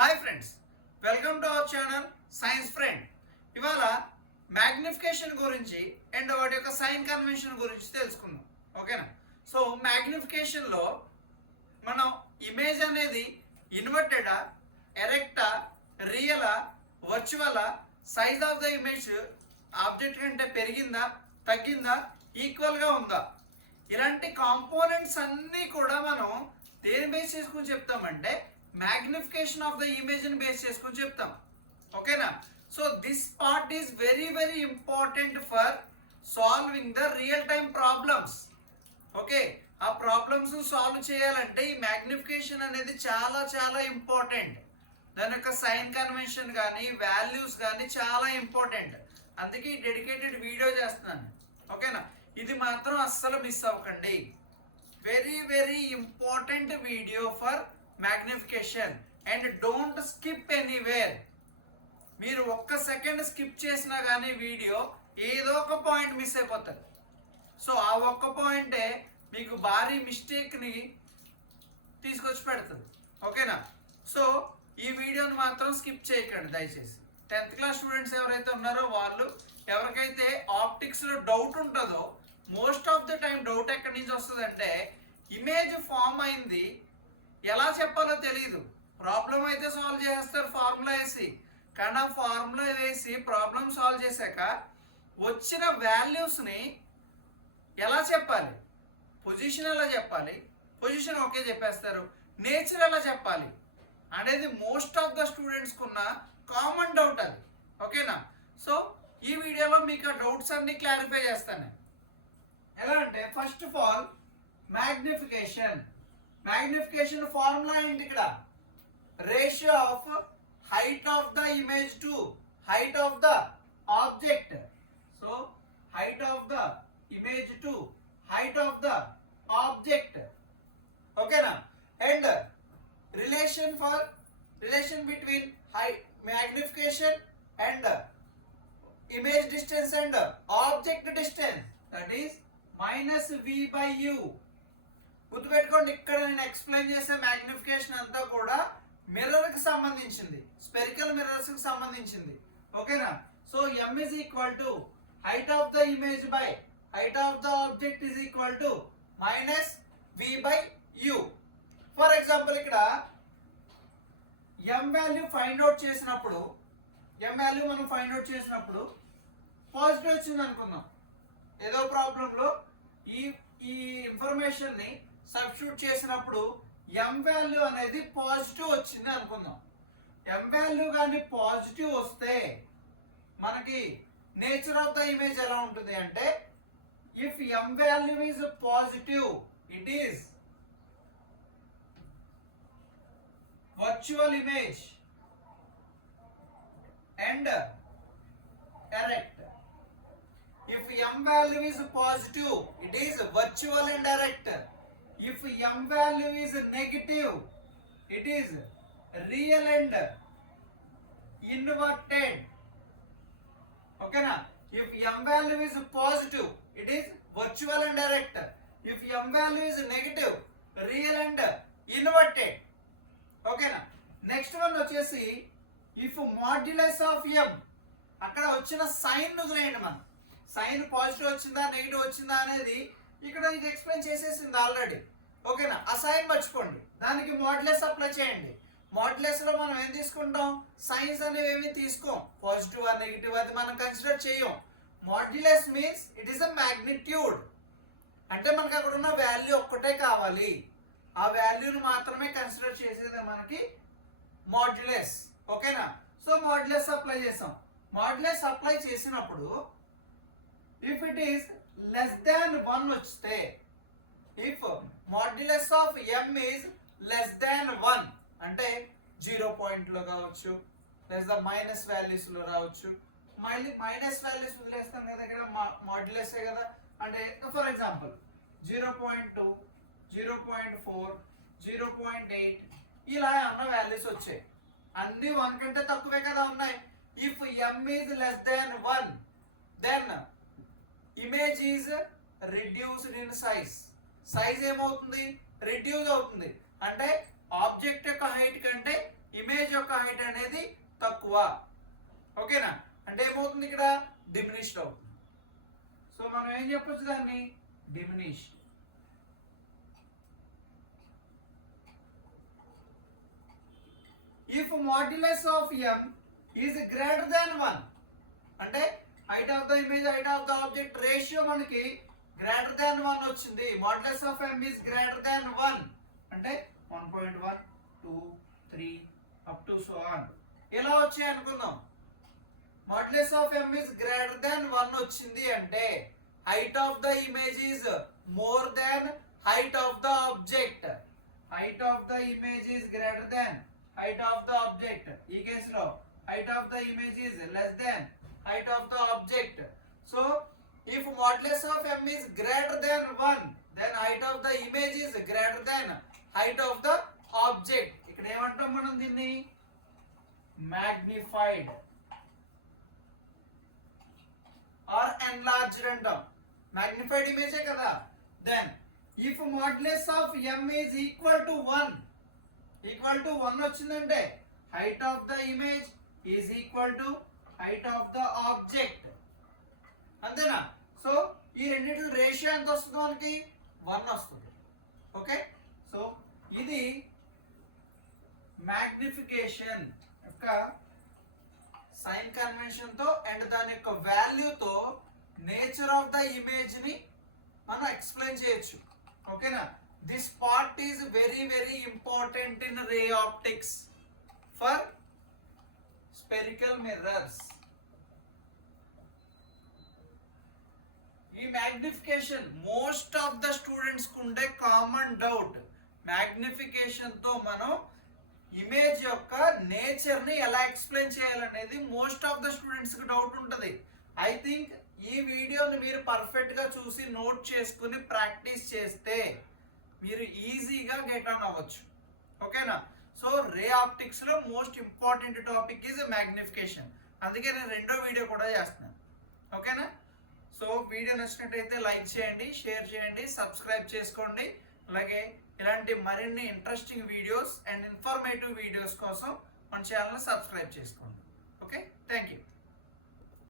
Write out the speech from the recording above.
Hi friends, welcome to our channel science friend. ఇవాళ magnification గురించి and వాటి యొక్క సైన్ కన్వెన్షన్ గురించి తెలుసుకుందాం. ఓకేనా? సో మ్యాగ్నిఫికేషన్లో మనం ఇమేజ్ అనేది ఇన్వర్టెడా, ఎరెక్టా, రియలా, వర్చువలా, size of the image object కంటే పెరిగిందా, తగ్గిందా, ఈక్వల్గా ఉందా, ఇలాంటి కాంపోనెంట్స్ అన్నీ కూడా మనం దేని బేస్ చేసుకుని చెప్తామంటే మ్యాగ్నిఫికేషన్ ఆఫ్ ద ఇమేజ్ ని బేస్ చేసుకుని చెప్తాం. ఓకేనా? So this part is very very important for solving the real time problems. Okay, ఆ ప్రాబ్లమ్స్ సాల్వ్ చేయాలంటే ఈ మ్యాగ్నిఫికేషన్ అనేది చాలా చాలా ఇంపార్టెంట్. దాని యొక్క సైన్ కన్వెన్షన్ కానీ వాల్యూస్ కానీ చాలా ఇంపార్టెంట్. అందుకే డెడికేటెడ్ వీడియో చేస్తున్నాను. ఓకేనా? ఇది మాత్రం అస్సలు మిస్ అవ్వకండి. Very very important video for magnification and don't skip anywhere. మీరు ఒక్క సెకండ్ స్కిప్ చేసినా కానీ వీడియో ఏదో ఒక పాయింట్ మిస్ అయిపోతుంది. సో ఆ ఒక్క పాయింటే మీకు భారీ మిస్టేక్ని తీసుకొచ్చి పెడుతుంది. ఓకేనా? సో ఈ వీడియోని మాత్రం స్కిప్ చేయకండి దయచేసి. 10th క్లాస్ స్టూడెంట్స్ ఎవరైతే ఉన్నారో వాళ్ళు, ఎవరికైతే ఆప్టిక్స్లో డౌట్ ఉంటుందో, most of the time doubt ఎక్కడి నుంచి వస్తుందంటే ఇమేజ్ ఫామ్ అయింది, ఎలా చెప్పాలో తెలియదు. ప్రాబ్లం అయితే సాల్వ్ చేస్తారు ఫార్ములా వేసి, కానీ ఆ ఫార్ములా వేసి ప్రాబ్లం సాల్వ్ చేశాక వచ్చిన వాల్యూస్ని ఎలా చెప్పాలి, పొజిషన్ ఎలా చెప్పాలి, పొజిషన్ ఓకే చెప్పేస్తారు, నేచర్ ఎలా చెప్పాలి అనేది మోస్ట్ ఆఫ్ ద స్టూడెంట్స్కి ఉన్న కామన్ డౌట్ అది. ఓకేనా? సో ఈ వీడియోలో మీకు ఆ డౌట్స్ అన్ని క్లారిఫై చేస్తాను. ఎలా అంటే first of all magnification formula ఏంటి? ఇక్కడ ratio of height of the image to height of the object. So height of the image to height of the object. ఓకేనా? And relation between magnification and image distance and object distance, that is minus v by u. గుర్తుపెట్టుకోండి, ఇక్కడ నేను explain చేసే magnification అంతా కూడా mirror కి సంబంధించింది, spherical mirrors కి సంబంధించింది. ఓకేనా? So m is equal to height of the image by height of the object is equal to minus v by u. For example ఇక్కడ m వాల్యూ ఫైండ్ అవుట్ చేసినప్పుడు, positive వచ్చింది అనుకుందాం. ఏదో ప్రాబ్లంలో ఈ ఇన్ఫర్మేషన్ ని సబ్స్టిట్యూట్ చేసినప్పుడు m వాల్యూ అనేది పాజిటివ్ వచ్చింది అనుకుందాం. m వాల్యూ కానీ పాజిటివ్ వస్తే మనకి నేచర్ ఆఫ్ ద ఇమేజ్ ఎలా ఉంటుంది అంటే, if m value is positive it is virtual image and erect. If m value is positive it is virtual and erect. If m value is negative it is real and inverted. Okay na? If m value is positive it is virtual and erect. If m value is negative real and inverted. ఓకేనా? Next one వచ్చేసి if modulus of m, అక్కడ వచ్చిన sign వదిలేయండి. మనం sign positive వచ్చిందా negative వచ్చిందా అనేది ఇక్కడ ఇది ఎక్స్ప్లెయిన్ చేసేసింది ఆల్రెడీ. ఓకేనా? ఆ సైన్ మర్చిపోండి, దానికి మాడ్యులస్ అప్లై చేయండి. మాడ్యులస్ లో మనం ఏం తీసుకుంటాం, సైన్స్ అనేవి ఏమి తీసుకోం, పాజిటివ్ ఆ నెగిటివ్ అది మనం కన్సిడర్ చేయం. Modulus means it is a magnitude, అంటే మనకి అక్కడ ఉన్న వాల్యూ ఒక్కటే కావాలి, ఆ వాల్యూని మాత్రమే కన్సిడర్ చేసేది మనకి మాడ్యులస్. ఓకేనా? సో మాడ్యులస్ అప్లై చేసాం. మాడ్యులస్ అప్లై చేసినప్పుడు if it is less than 1 వస్తే, if modulus of m is less than 1 అంటే 0 పాయింట్లో కావచ్చు, లేదా మైనస్ వాల్యూస్లో రావచ్చు. మళ్ళీ మైనస్ వాల్యూస్ వదిలేస్తాం కదా, ఇక్కడ మాడ్యులసే కదా. అంటే ఫర్ ఎగ్జాంపుల్ 0.2, 0.4, 0.8 ఇలా అన్న వాల్యూస్ వచ్చాయి. అన్ని 1 కంటే తక్కువే కదా ఉన్నాయి. If m is less than 1 then image is reduced in size ఏమవుతుంది, రిడ్యూస్ అవుతుంది. అంటే ఆబ్జెక్ట్ యొక్క హైట్ కంటే ఇమేజ్ యొక్క హైట్ అనేది తక్కువ. ఓకేనా, అంటే ఏమవుతుంది ఇక్కడ డిమినిష్డ్ అవుతుంది. సో మనం ఏం చెప్పొచ్చు దాన్ని, diminish. If modulus of m is greater than 1, అంటే height of the image height of the object ratio మనకి గ్రేటర్ దాన్ 1 వచ్చింది. Modulus of m is greater than 1 అంటే 1.1 2 3 అప్ టు సో ఆన్ ఇలా వచ్చాయి అనుకుందాం. Modulus of m is greater than 1 వచ్చింది అంటే height of the image is more than height of the object. Height of the image is greater than height of the object. ఈ కేసులో height of the image is less than height of the object. So if modulus of m is greater than 1, then height of the image is greater than height of the object. ఇక్కడ ఏమంటాం మనం దీన్ని, magnified or enlarged అంటాం. magnified image కదా. then if modulus of m is equal to 1 వచ్చిందంటే height of the image is equal to height of the object. అంతేనా? So ఈ రెండింటి రేషియో ఎంత వస్తుంది మనకి, 1 వస్తుంది. ఓకే, సో ఇది మ్యాగ్నిఫికేషన్ యొక్క సైన్ కన్వెన్షన్ తో అండ్ దాని యొక్క వాల్యూతో నేచర్ ఆఫ్ ద ఇమేజ్ ని మనం ఎక్స్ప్లెయిన్ చేయొచ్చు. ఓకేనా, this part is very important in ray optics for spherical mirrors. ఈ magnification most of the students కు ఉండే కామన్ డౌట్. మ్యాగ్నిఫికేషన్ తో మనం ఇమేజ్ యొక్క నేచర్ ని ఎలా ఎక్స్ప్లెయిన్ చేయాలనేది మోస్ట్ ఆఫ్ ద స్టూడెంట్స్ కి డౌట్ ఉంటుంది. ఐ థింక్ ఈ వీడియోని మీరు పర్ఫెక్ట్ గా చూసి నోట్ చేసుకుని ప్రాక్టీస్ చేస్తే మీరు ఈజీగా గెట్ ఆన్ అవ్వచ్చు. ఓకేనా, సో రే ఆప్టిక్స్ లో most important topic is magnification. అందుకే నేను రెండో వీడియో కూడా చేస్తున్నాను. ఓకేనా, సో వీడియో నచ్చినట్టయితే లైక్ చేయండి, షేర్ చేయండి, సబ్స్క్రైబ్ చేసుకోండి. అలాగే ఇలాంటి మరిన్ని interesting videos and informative videos కోసం మన ఛానల్ని సబ్స్క్రైబ్ చేసుకోండి. Okay, thank you.